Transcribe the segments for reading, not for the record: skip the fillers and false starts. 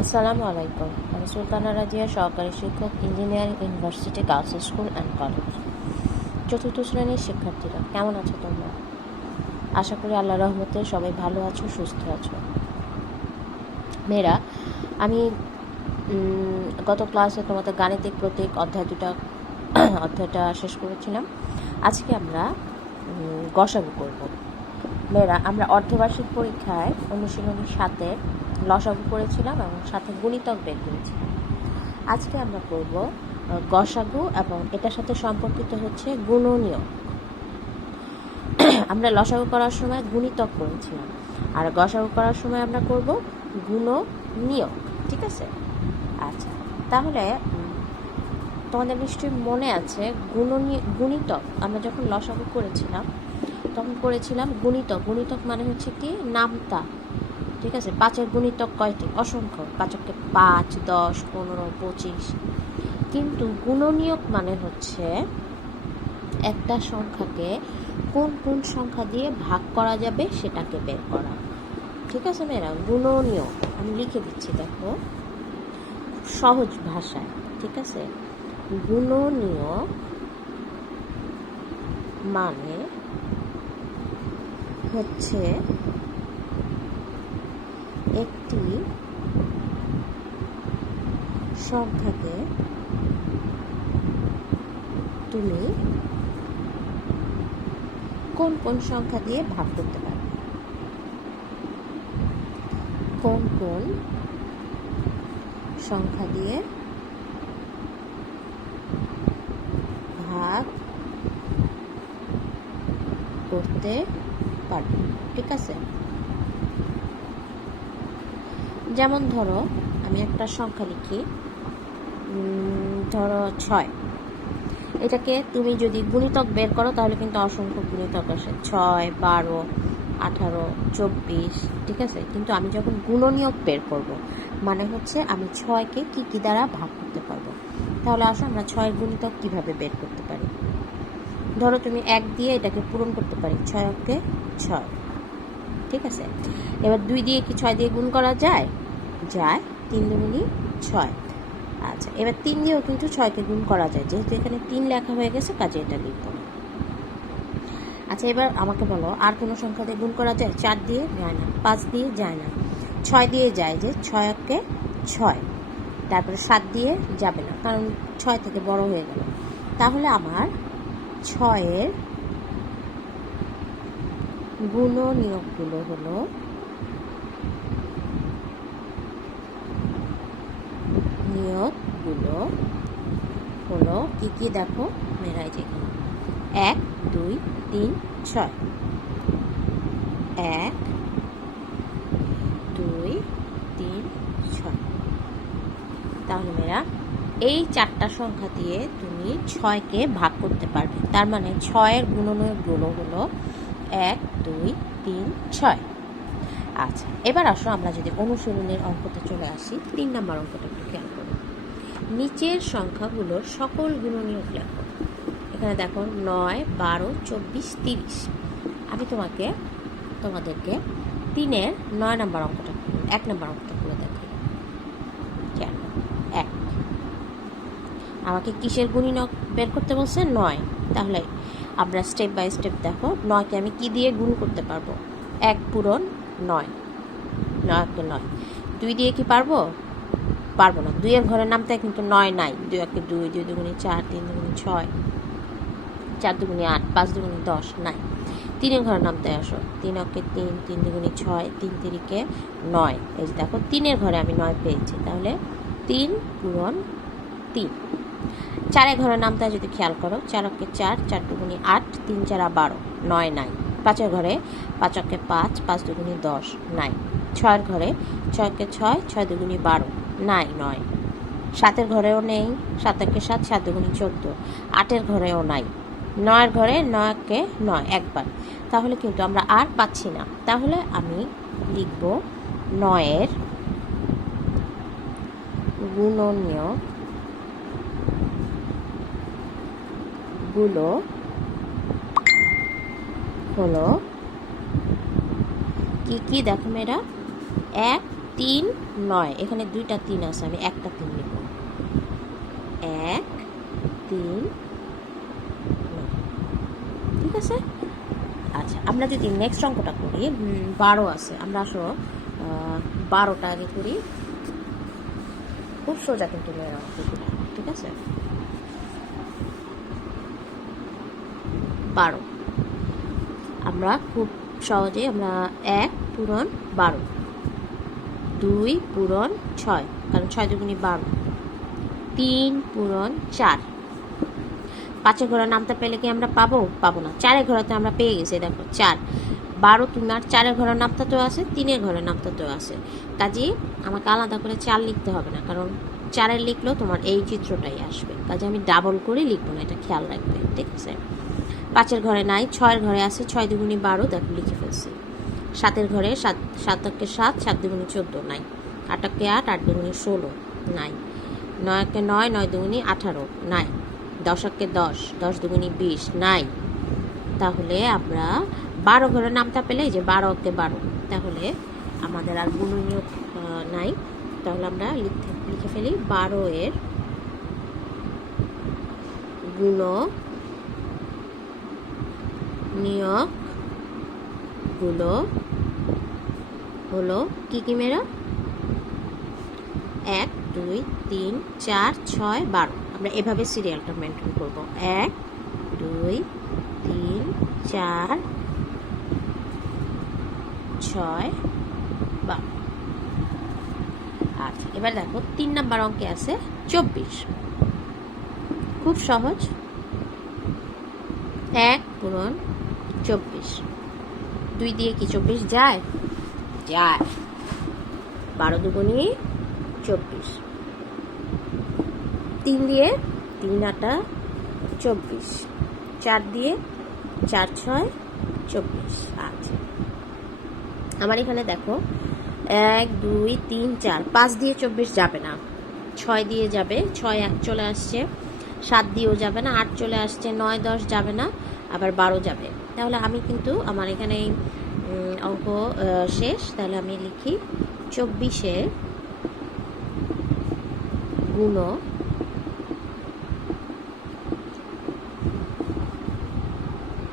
আসসালামু আলাইকুম। আমি সুলতানা রাজিয়া, সহকারী শিক্ষক, engineering university girls school and college. চতুর্থ শ্রেণীর শিক্ষার্থীরা কেমন আছো তোমরা? আশা করি আল্লাহর রহমতে সবাই ভালো আছো, সুস্থ আছো। মেয়েরা, আমি গত ক্লাসে তোমাদের গাণিতিক প্রতীক অধ্যায়টা শেষ করেছিলাম। আজকে আমরা গসাগু করব। মেয়েরা, আমরা অর্ধবার্ষিক পরীক্ষায় অনুশীলনী 7 লসাগু করেছিলাম এবং সাথে গুণিতক বের করেছিলাম। আজকে আমরা করব গসাগু এবং এটার সাথে সম্পর্কিত হচ্ছে গুণনীয়ক। আমরা লসাগু করার সময় গুণিতক করেছিলাম, আর গসাগু করার সময় আমরা করব গুণনীয়ক। ঠিক আছে? আচ্ছা, তাহলে তোমাদের নিশ্চয়ই মনে আছে গুণিতক আমরা যখন লসাগু করেছিলাম তখন করেছিলাম গুণিতক। গুণিতক মানে হচ্ছে কি নামতা। ঠিক আছে? 5-এর গুণিতক কয়টি? অসংখ্য। 5-কে 5, 10, 15, 25। কিন্তু গুণনীয়ক মানে হচ্ছে একটা সংখ্যাকে কোন কোন সংখ্যা দিয়ে ভাগ করা যাবে সেটাকে বের করা। ঠিক আছে মেয়েরা? গুণনীয়ক আমি লিখে দিচ্ছি, দেখো সহজ ভাষায়। ঠিক আছে? গুণনীয়ক মানে হচ্ছে একটি সংখ্যাকে তুমি কোন কোন সংখ্যা দিয়ে ভাগ করতে পারবে, কোন কোন সংখ্যা দিয়ে ভাগ করতে পারবে। ঠিক আছে? যেমন ধরো আমি একটা সংখ্যা লিখি, ধরো 6। এটাকে তুমি যদি গুণিতক বের করো তাহলে কিন্তু অসংখ্য গুণিতক আসে, 6, 12, 18, 24। ঠিক আছে? কিন্তু আমি যখন গুণনীয়ক বের করব মানে হচ্ছে আমি 6কে কি দ্বারা ভাগ করতে পারবো। তাহলে আসো আমরা 6-এর গুণিতক কিভাবে বের করতে পারি। ধরো তুমি 1 দিয়ে এটাকে পূরণ করতে পারি, 6-কে 6। ঠিক আছে? এবার 2 দিয়ে কি 6 দিয়ে গুণ করা যায়? যায়। 3 দুগুণী 6। আচ্ছা, এবার 3 দিয়েও কিন্তু 6কে গুণ করা যায়, যেহেতু এখানে 3 লেখা হয়ে গেছে কাজে এটা লিখব না। আচ্ছা, এবার আমাকে বলো আর কোনো সংখ্যা দিয়ে গুণ করা যায়? 4 দিয়ে যায় না, 5 দিয়ে যায় না, 6 দিয়ে যায়, যে 6-কে 6। তারপরে 7 দিয়ে যাবে না, কারণ 6 থেকে বড় হয়ে গেল। তাহলে আমার 6-এর গুণনীয়কগুলো হলো কি কি দেখো মেরাই, যেখানে 1, 2, 3, 6। 1, 2, 3, 6। তাহলে মেয়েরা এই 4টা সংখ্যা দিয়ে তুমি 6কে ভাগ করতে পারবে। তার মানে 6-এর গুণনীয়কগুলো হলো 1, 2, 3, 6। আচ্ছা, এবার আসো আমরা যদি অনুশীলনের অঙ্কতে চলে আসি। 3 নম্বর অঙ্কটা একটু খেয়াল করো। নিচের সংখ্যাগুলোর সকল গুণনীয়ক লেখো। এখানে দেখো 9, 12, 24, 30। আমি তোমাদেরকে 3-এর 9 নম্বর অঙ্কটা 1 নম্বর অঙ্কটা করে দেখাই। কেন 1? আমাকে কিসের গুণনীয়ক বের করতে বলছে? 9। তাহলে আমরা স্টেপ বাই স্টেপ দেখো, 9কে আমি কি দিয়ে গুণ করতে পারবো? 1 পূরণ 9, 9-কে 9। 2 দিয়ে কি পারবো? পারবো না। 2-এর ঘরের নামতে কিন্তু 9 নাই। 2-1-কে 2, 2 দুগুণে 4, 3 দুগুণে 6, 4 দুগুণে 8, 5 দুগুণে 10 নাই। 3-এর ঘরের নামতে আসো, 3-1-কে 3, 3 দুগুণে 6, 3 3-কে 9। এই যে দেখো 3-এর ঘরে আমি 9 পেয়েছি। তাহলে 3 পূরণ 3। 4-এর ঘরের নামটা যদি খেয়াল করো, 4-1-কে 4, 4 দুগুণে 8, 3 4 12, 9 নাই। 5-এর ঘরে 5-1-কে 5, 5 দুগুণে 10 নাই। 6-এর ঘরে 6-1-কে 6, 6 দুগুণে 12 নাই, 9। 7-এর ঘরেও নেই, 7-1-কে 7, 7 দুগুণে 14, 8-এর ঘরেও নাই। 9-এর ঘরে 9-1-কে 9 একবার। তাহলে কিন্তু আমরা আর পাচ্ছি না। তাহলে আমি লিখব 9-এর গুণনীয়ক গুলো হলো কি কি দেখো মেয়েরা, 1, 3 9, এখানে 2টা 3 আছে, আমি একটা 3 নিব। 1 3 9, ঠিক আছে। আচ্ছা, আমরা যদি নেক্সট অঙ্কটা করি, 12 আছে, আমরা আসলে 12টা আগে করি। খুব সোজা কিন্তু মেয়ের অঙ্কগুলো, ঠিক আছে। 12 আমরা খুব সহজেই আমরা 1 পূরণ 12, 2 পূরণ 6, কারণ 6 দুগুণী 12, 3 পূরণ 4। 5-এর ঘরে নামতে পেলে কি আমরা পাবো না। 4-এর ঘরে তো আমরা পেয়ে গেছি, দেখো 4। 12 তুমি আর 4-এর ঘরে নামতাতেও আছে, 3-এর ঘরে নামতাতেও আছে। কাজেই আমাকে আলাদা করে 4 লিখতে হবে না, কারণ 4-এর লিখলেও তোমার এই চিত্রটাই আসবে। কাজে আমি ডাবল করে লিখবো না, এটা খেয়াল রাখবে, ঠিক আছে। 5-এর ঘরে নাই, 6-এর ঘরে আছে, 6 দুগুণী 12, দেখো লিখে ফেলছি। 7-এর ঘরে 7 7-কে 7, 7 দুগুণী 14 নাই। 8-কে 8, 8 দুগুণী 16 নাই। 9-কে 9, 9 দুগুণী 18 নাই। 10-কে 10, 10 দুগুণী 20 নাই। তাহলে আমরা 12 ঘরে নামটা পেলে, যে 12-কে 12, তাহলে আমাদের আর গুণনীয়ক নাই। তাহলে আমরা লিখে ফেলি 12-এর গুণনীয়কগুলো হলো কি মেয়েরা? 1 2 3 4 6 12। আমরা এভাবে সিরিয়ালটা মেনটেন করব। 1 2 3 4 6 12। আচ্ছা, এবার দেখো 3 নাম্বার অঙ্কে আছে 24। খুব সহজ, 1 পূরণ 24। 2 দিয়ে কি 24 যায়? 12 দুগুণী 24। 3 দিয়ে 3 8 24। 4 দিয়ে 4 6 24। আচ্ছা, আমার এখানে দেখো 1 2 3 4, 5 দিয়ে 24 যাবে না, 6 দিয়ে যাবে, 6 1 চলে আসছে, 7 দিয়েও যাবে না, 8 চলে আসছে, 9 10 যাবে না, আবার 12 যাবে। তাহলে আমি কিন্তু আমার এখানে অঙ্ক শেষ। তাহলে আমি লিখি 24-এর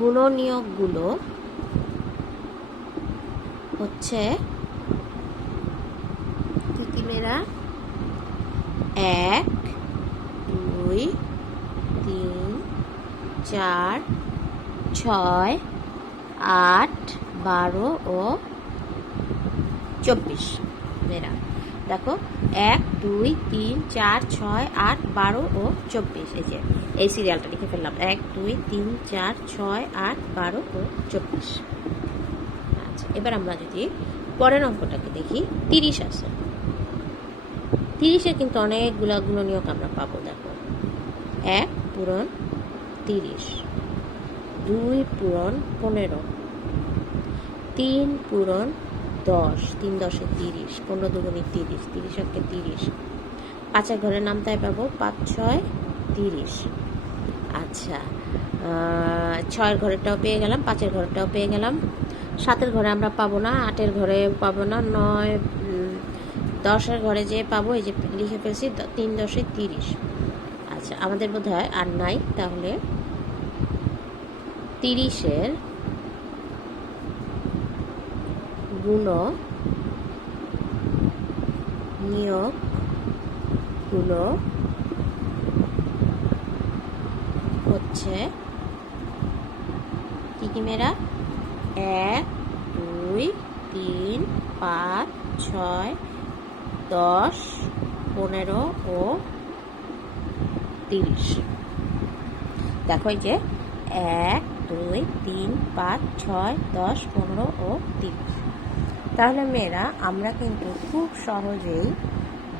গুণনীয়কগুলো হচ্ছে কি মেয়েরা? 1 2 3 4 6 8 12 ও 24। মেয়েরা দেখো 1 2 3 4 6 8 12 ও 24, এই যে এই সিরিয়ালটা লিখে ফেললাম। 1 2 3 4 6 8 12 ও 24। আচ্ছা, এবার আমরা যদি পরের অঙ্কটাকে দেখি, 30 আছে। 30-এর কিন্তু অনেকগুলো গুণনীয়ক আমরা পাবো। দেখো 1 পূরণ 30, 2 পূরণ 15, 3 পূরণ 10, 3 10 30, 15 দুগুণী 30, 30 1 30। 5-এর ঘরের নাম তাই পাবো, 5 6 30। আচ্ছা, 6-এর ঘরেরটাও পেয়ে গেলাম, 5-এর ঘরেরটাও পেয়ে গেলাম। 7-এর ঘরে আমরা পাবো না, 8-এর ঘরে পাবো না, 9 10-এর ঘরে যে পাবো, এই যে লিখে ফেলছি 3 10 30। আচ্ছা, আমাদের বোধহয় আর নাই। তাহলে 30-এর গুণনীয়কগুলো হচ্ছে কি মেয়েরা? 1 2 3 5 6 10 15 ও 30। দেখো এই যে 1 2 3 5 6 10 15 ও 30। তাহলে মেয়েরা আমরা কিন্তু খুব সহজেই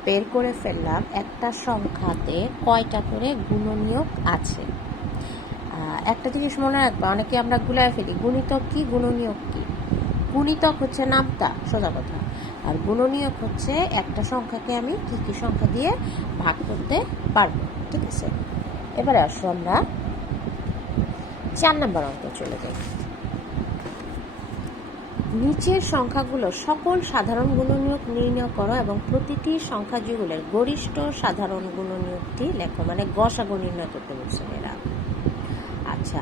বের করে ফেললাম একটা সংখ্যাতে কয়টা করে গুণনীয়ক আছে। একটা জিনিস মনে রাখবা, অনেকে আমরা গুলায় ফেলি, গুণিতক কি গুণনীয়ক কি। গুণিতক হচ্ছে নামতা, সোজা কথা, আর গুণনীয়ক হচ্ছে একটা সংখ্যাকে আমি কি কি সংখ্যা দিয়ে ভাগ করতে পারবো, ঠিক আছে। এবারে আসো আমরা 4 নাম্বার অঙ্কে চলে যাই। নিচের সংখ্যাগুলো সকল সাধারণ গুণনীয়ক নির্ণয় করো এবং প্রতিটি সংখ্যা যুগলের গরিষ্ঠ সাধারণ গুণনীয়কটি লেখো। মানে গসাগু নির্ণয় করতে বলছে এরা। আচ্ছা,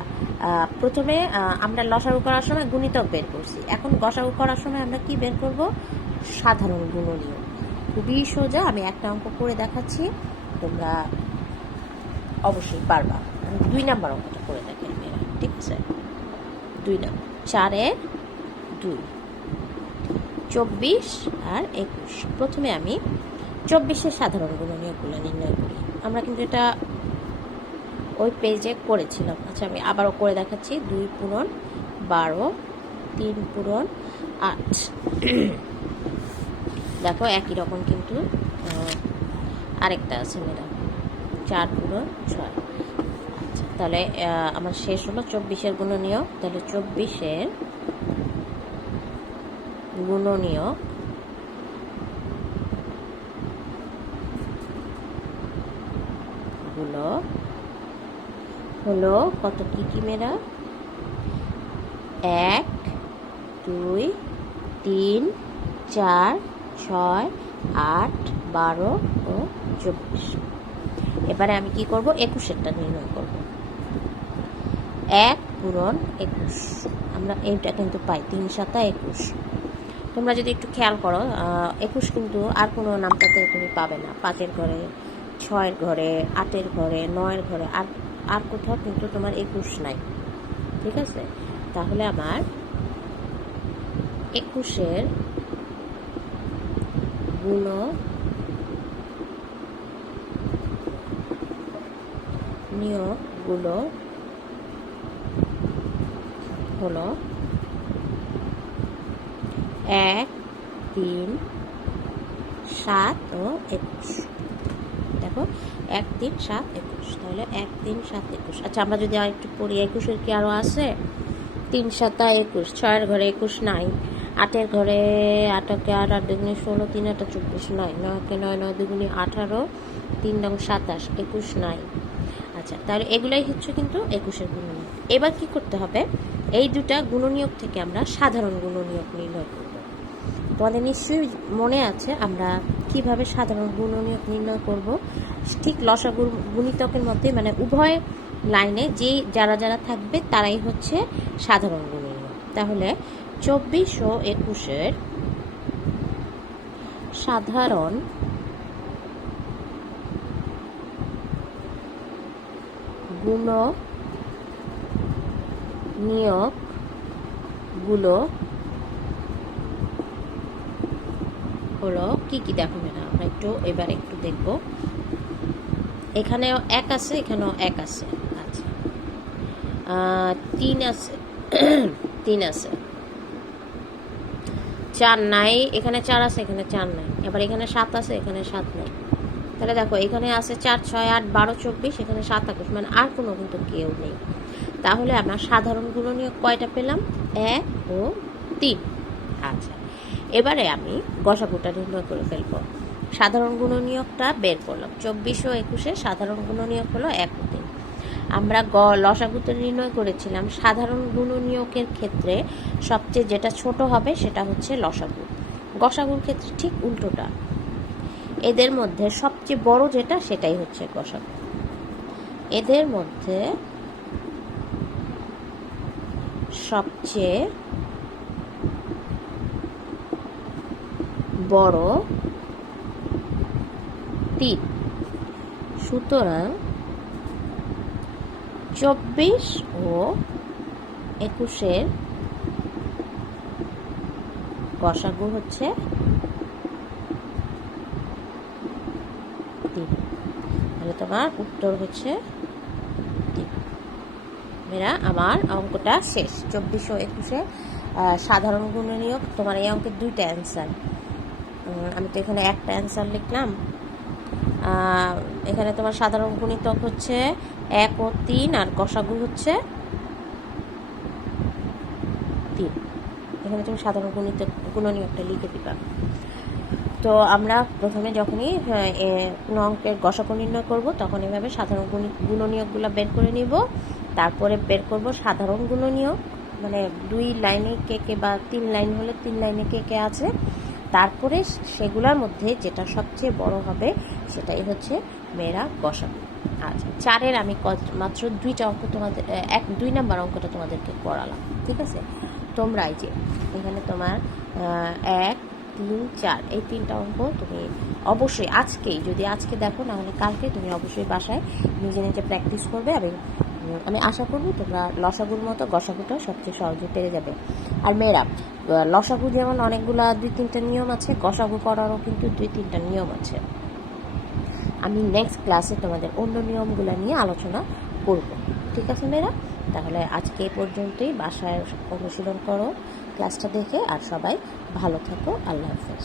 প্রথমে আমরা লসাগু করার সময় গুণিতক বের করছি, এখন গসাগু করার সময় আমরা কি বের করব? সাধারণ গুণনীয়ক। খুবই সোজা, আমি একটা অঙ্ক করে দেখাচ্ছি, তোমরা অবশ্যই পারবা। আমি 2 নাম্বার অঙ্কটা করে দেখি মেয়েরা, ঠিক আছে? 2 নাম্বার, 4-এর 2, 24 আর 21। প্রথমে আমি 24-এর সাধারণ গুণনীয়কগুলো নির্ণয় করি। আমরা কিন্তু এটা ওই পেজে করেছিলাম। আচ্ছা, আমি আবারও করে দেখাচ্ছি। 2 পূরণ 12, 3 পূরণ 8। দেখো একই রকম কিন্তু আরেকটা আছে মেয়েরা, 4 পূরণ 6। আচ্ছা, তাহলে আমার শেষ হলো 24-এর গুণনীয়ক। তাহলে 24-এর গুণনীয়ক গুলো হলো কত, কি মেয়েরা? 1, 2, 3, 4, 6, 8, 12 ও 24। এবারে আমি কি করব? 21-এরটা নির্ণয় করব। 1 পূরণ 21, আমরা এইটা কিন্তু পাই 3 7 21। তোমরা যদি একটু খেয়াল করো, 21 কিন্তু আর কোনো নামটাতে তুমি পাবে না। 5-এর ঘরে, 6-এর ঘরে, 8-এর ঘরে, 9-এর ঘরে, আর কোথাও কিন্তু তোমার 21 নাই, ঠিক আছে? তাহলে আমার 21-এর গুণনীয়কগুলো হলো 1, 3, 7 ও 21। দেখো 1, 3, 7, 21। তাহলে 1, 3, 7, 21। আচ্ছা, আমরা যদি আর একটু পড়ি, 21-এর কি আরও আছে? 3 7 21, 6-এর ঘরে 21 নাই, 8-এর ঘরে 8-কে 8, 8 দুগুণে 16, 3 8 24 নয়, 9-কে 9, 9 দুগুণে 18, 3 9 27, 21 নাই। আচ্ছা, তাহলে এগুলাই হচ্ছে কিন্তু 21-এর গুণনীয়ক। এবার কি করতে হবে? এই দুটা গুণনীয়ক থেকে আমরা সাধারণ গুণনীয়ক নির্ণয় করব। তোমাদের নিশ্চয়ই মনে আছে আমরা কিভাবে সাধারণ গুণনীয়ক নির্ণয় করব। ঠিক লসাগু গুণিতকের মধ্যে, মানে উভয় লাইনে যে যারা থাকবে তারাই হচ্ছে সাধারণ গুণনীয়ক। তাহলে 24 ও 21-এর সাধারণ গুণনীয়কগুলো হলো কি দেখো না, আমরা এবার একটু দেখব। এখানেও 1 আছে, এখানেও 1 আছে। আচ্ছা, 3 আছে, 3 আছে, 4 নাই, এখানে 4 আছে, এখানে 4 নাই। এবার এখানে 7 আছে, এখানে 7 নাই। তাহলে দেখো এখানে আছে 4 6 8 12 24, এখানে 7 21, মানে আর কোনো কিন্তু কেউ নেই। তাহলে আমরা সাধারণ গুণনীয়ক কয়টা পেলাম? 1 ও 3। আচ্ছা, এবারে আমি গসাগুটা নির্ণয় করে ফেলবো। সাধারণ গুণনীয়কটা বের করলাম। 24 ও 21-এর সাধারণ গুণনীয়ক হলো 1 ও 3। আমরা লসাগুতে নির্ণয় করেছিলাম সাধারণ গুণনীয়কের ক্ষেত্রে সবচেয়ে যেটা ছোট হবে সেটা হচ্ছে লসাগু। গসাগুর ক্ষেত্রে ঠিক উল্টোটা, এদের মধ্যে সবচেয়ে বড় যেটা সেটাই হচ্ছে গসাগু। এদের মধ্যে সবচেয়ে বড় 3। সুতরাং 24 ও 21-এর গসাগু হচ্ছে 3। তাহলে তোমার উত্তর হচ্ছে 3। মেয়েরা, আমার অঙ্কটা শেষ। 24 ও 21-এর সাধারণ গুণনীয়ক। তোমার এই অঙ্কের 2টা অ্যান্সার। আমি তো এখানে একটা অ্যান্সার লিখলাম। এখানে তোমার সাধারণ গুণিতক হচ্ছে 1 ও 3, আর গসাগু হচ্ছে 3। এখানে তুমি সাধারণ গুণনীয়কটা লিখে দিবা। তো আমরা প্রথমে যখনই কোনো অঙ্কের গসাগু নির্ণয় করব তখন এভাবে সাধারণ গুণনীয়কগুলো বের করে নিব, তারপরে বের করব সাধারণ গুণনীয়ক, মানে 2 লাইনে কে কে বা 3 লাইন হলে 3 লাইনে কে কে আছে, তারপরে সেগুলোর মধ্যে যেটা সবচেয়ে বড় হবে সেটাই হচ্ছে মেয়েরা গসাগু। আচ্ছা, 4-এর আমি মাত্র 2টা অঙ্ক তোমাদের 2 নাম্বার অঙ্কটা তোমাদেরকে করালাম, ঠিক আছে। তোমরা এই যে এখানে তোমার 1, 3, 4 এই 3টা অঙ্ক তুমি অবশ্যই আজকেই, যদি আজকে দেখো না হলে কালকে তুমি অবশ্যই বাসায় নিজে নিজে প্র্যাকটিস করবে। আমি আশা করব তোমরা লসাগুর মতো গসাগুটা সবচেয়ে সহজে পেরে যাবে। আর মেয়েরা, লসাগু যেমন অনেকগুলা 2-3টা নিয়ম আছে, গসাগু করারও কিন্তু 2-3টা নিয়ম আছে। আমি নেক্সট ক্লাসে তোমাদের অন্য নিয়মগুলো নিয়ে আলোচনা করব, ঠিক আছে মেয়েরা। তাহলে আজকে এই পর্যন্তই, বাসায় অনুশীলন করো ক্লাসটা দেখে, আর সবাই ভালো থাকো। আল্লাহ হাফেজ।